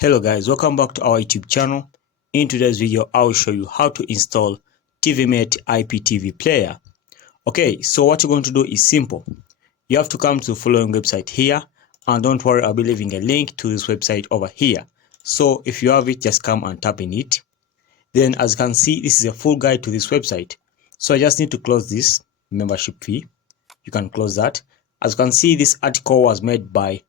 Hello guys, welcome back to our YouTube channel. In today's video, I will show you how to install TiviMate IPTV player. Okay, so what you're going to do is simple. You have to come to the following website here, and don't worry, I'll be leaving a link to this website over here. So if you have it, just come and tap in it. Then as you can see, this is a full guide to this website. So I just need to close this membership fee. You can close that. As you can see, this article was made by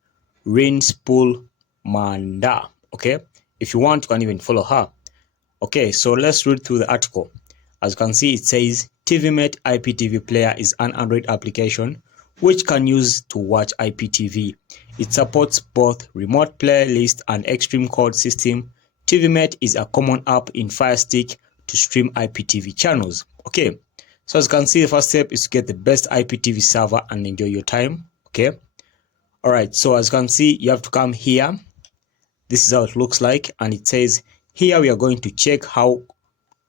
Rinspool Manda. Okay, if you want, you can even follow her. Okay, so let's read through the article. As you can see, it says TiviMate IPTV player is an Android application which can use to watch IPTV. It supports both remote playlist and extreme code system. TiviMate is a common app in Firestick to stream IPTV channels. Okay, so as you can see, the first step is to get the best IPTV server and enjoy your time. Okay, all right, so as you can see, you have to come here. This is how it looks like, and it says here we are going to check how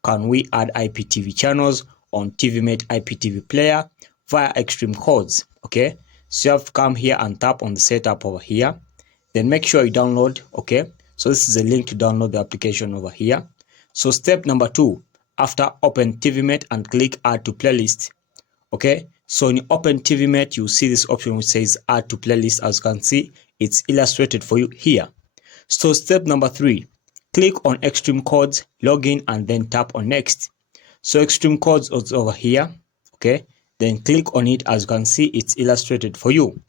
can we add IPTV channels on TiviMate IPTV player via extreme codes. Okay, so you have to come here and tap on the setup over here, then make sure you download. Okay, so this is a link to download the application over here. So step number 2, after open TiviMate and click add to playlist. Okay, so when you open TiviMate, you see this option which says add to playlist. As you can see, it's illustrated for you here. So step number 3, click on extreme codes, log in, and then tap on next. So extreme codes is over here. Okay, then click on it. As you can see, it's illustrated for you.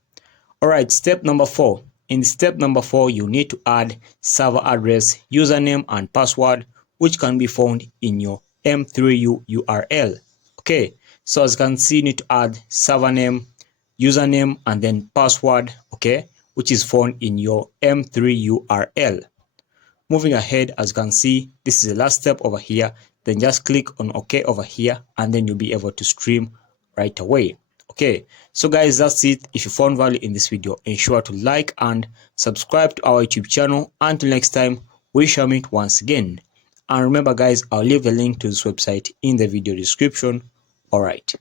All right, step number 4. In step number 4, you need to add server address, username, and password, which can be found in your M3U URL. Okay, so as you can see, you need to add server name, username, and then password. Okay, which is found in your M3 URL. Moving ahead, as you can see, this is the last step over here. Then just click on OK over here, and then you'll be able to stream right away. Okay, so guys, that's it. If you found value in this video, ensure to like and subscribe to our YouTube channel. Until next time, we shall meet once again. And remember guys, I'll leave the link to this website in the video description. All right.